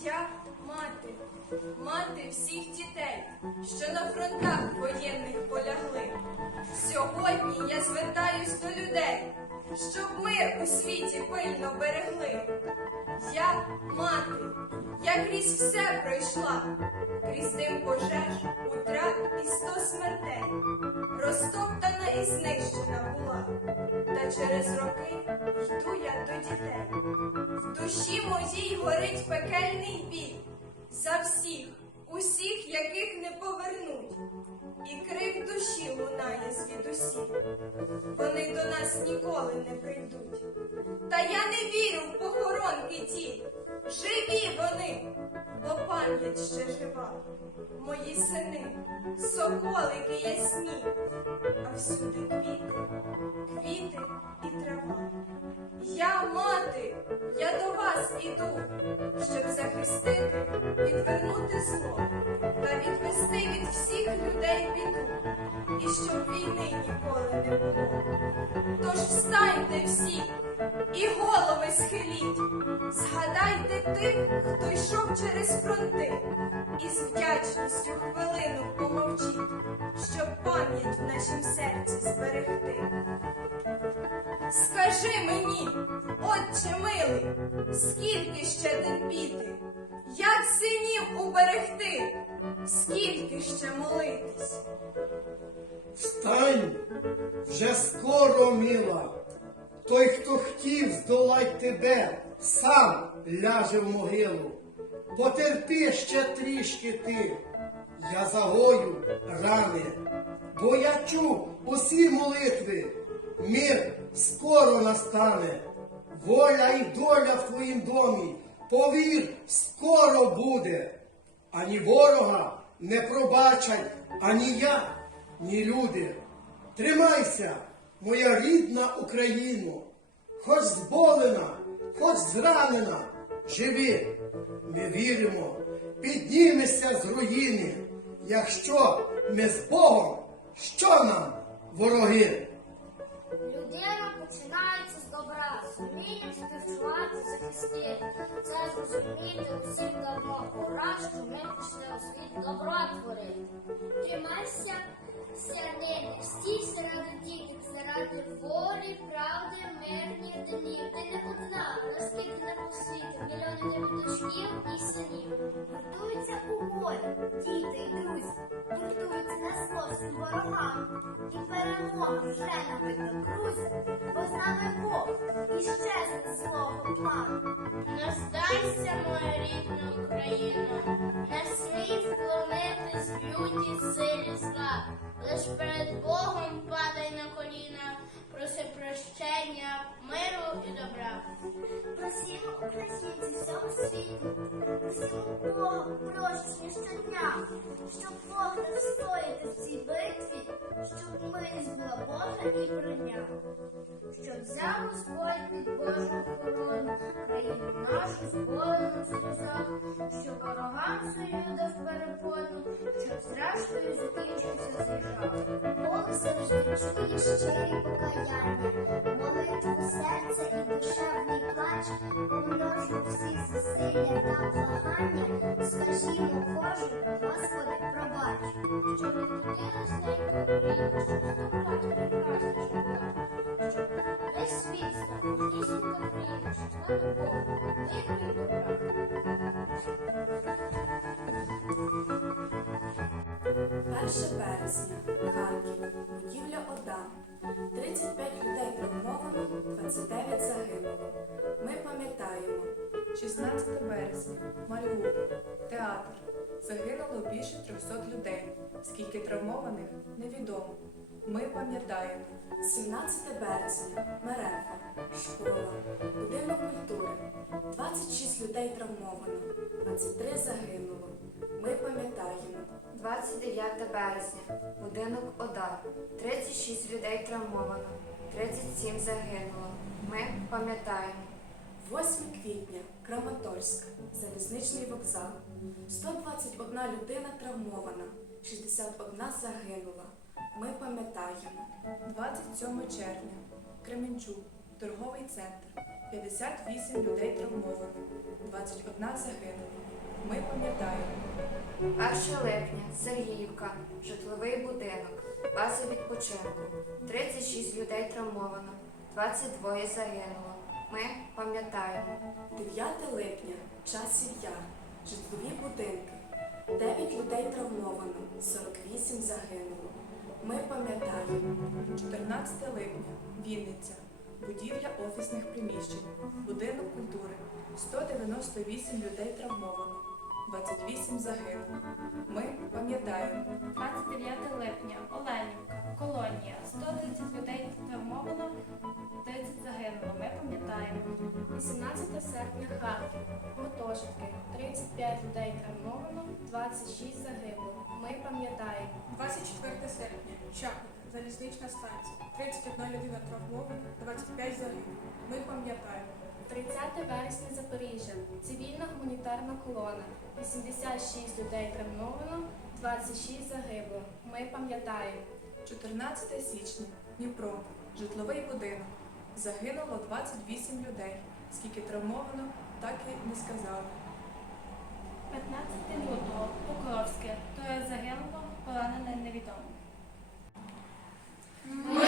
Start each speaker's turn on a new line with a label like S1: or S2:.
S1: Я мати, мати всіх дітей, що на фронтах воєнних полягли. Сьогодні я звертаюсь до людей, щоб мир у світі пильно берегли. Я мати, я крізь все пройшла, крізь дим пожеж, утрат і сто смертей. Розтоптана і знищена була, та через роки йду моїй горить пекельний біль за всіх, усіх, яких не повернуть, і крик душі лунає звідусіль. Вони до нас ніколи не прийдуть. Та я не вірю в похоронки ті. Живі вони, бо пам'ять ще жива. Мої сини, соколики ясні, а всюди квіти, квіти і трава. Я мати, я до вас іду, щоб захистити, відвернути зло та відвести від всіх людей біду, і щоб війни ніколи не було. Тож встаньте всі і голови схиліть, згадайте тих, хто йшов через фронти, Скажи мені, отче милий, скільки ще терпіти, як синів уберегти, скільки ще молитись?
S2: Встань, вже скоро, мила. Той, хто хотів здолать тебе, сам ляже в могилу. Потерпи ще трішки ти, я загою рани, бо я чув усі молитви, мир скоро настане, воля і доля в твоїм домі, повір, скоро буде. Ані ворога не пробачать, ані я, ні люди. Тримайся, моя рідна Україно, хоч зболена, хоч зранена, живи. Ми віримо, піднімешся з руїни. Якщо ми з Богом, що нам, вороги?
S3: Людина починається з добра, з умінням співчувати, захистити. Це зрозуміти усім давно пора, що ми пішли у світ добро творити. Тримайся середини, стій серед діток, заради волі, правди, мирні дні. Ти не одна, наскільки по світі, мільйони тебе дочків і синів. Гуртуються у волі, діти і друзі, перемога вже на видно бо з нами Бог і щезне злого плану.
S4: Не здайся, моя рідна Україна, не смій вклонитись в люті силі зла, лиш перед Богом падай на коліна, проси прощення, миру і добра.
S3: Просімо українці всього світу, просімо Бога прощення щодня, щоб Бог не була Божа і броня, щоб взяв Господь під Божу охорону, країну нашу зболену в сльозах, щоб ворогам свою дав перепону, щоб зрештою закінчився цей жах. Бог завжди чує щирі покаяння, молитву серця і душевний плач, помножу всі зусилля та благання, скажімо кожен, Господи, пробач.
S5: 1 березня, Харків, будівля ОДА. 35 людей травмовано, 29 загинуло. Ми пам'ятаємо.
S6: 16 березня, Маріуполь, театр. Загинуло більше 300 людей. Скільки травмованих невідомо. Ми пам'ятаємо.
S5: 17 березня, Мерефа, людей травмовано, 23 загинуло. Ми пам'ятаємо.
S7: 29 березня. Будинок ОДА. 36 людей травмовано, 37 загинуло. Ми пам'ятаємо.
S5: 8 квітня, Краматорськ, залізничний вокзал. 121 людина травмована, 61 загинула. Ми пам'ятаємо.
S6: 27 червня, Кременчук, торговий центр. 58 людей травмовано, 21 загинуло. Ми пам'ятаємо.
S7: 1 липня, Сергіївка, житловий будинок, база відпочинку. 36 людей травмовано, 22 загинуло. Ми пам'ятаємо.
S5: 9 липня, часів яр, житлові будинки. 9 людей травмовано, 48 загинуло. Ми пам'ятаємо.
S6: 14 липня, Вінниця. Будівля офісних приміщень. Будинок культури. 198 людей травмовано. 28 загинуло. Ми пам'ятаємо.
S8: 29 липня, Оленівка, колонія, 130 людей травмовано, 30 загинуло. Ми пам'ятаємо.
S9: 18 серпня Харків. Гуртожитки. 35 людей травмовано, 26 загибло. Ми пам'ятаємо.
S10: 24 серпня. Шахта. Залізнична станція. 31 людина травмована, 25 загиблих. Ми пам'ятаємо.
S9: 30 вересня Запоріжжя. Цивільна гуманітарна колона. 86 людей травмовано, 26 загибло. Ми пам'ятаємо.
S6: 14 січня, Дніпро. Житловий будинок. Загинуло 28 людей. Скільки травмовано, так і не сказали.
S8: 15 лютого, Покровське, троє загинуло, поранене невідомо. Мы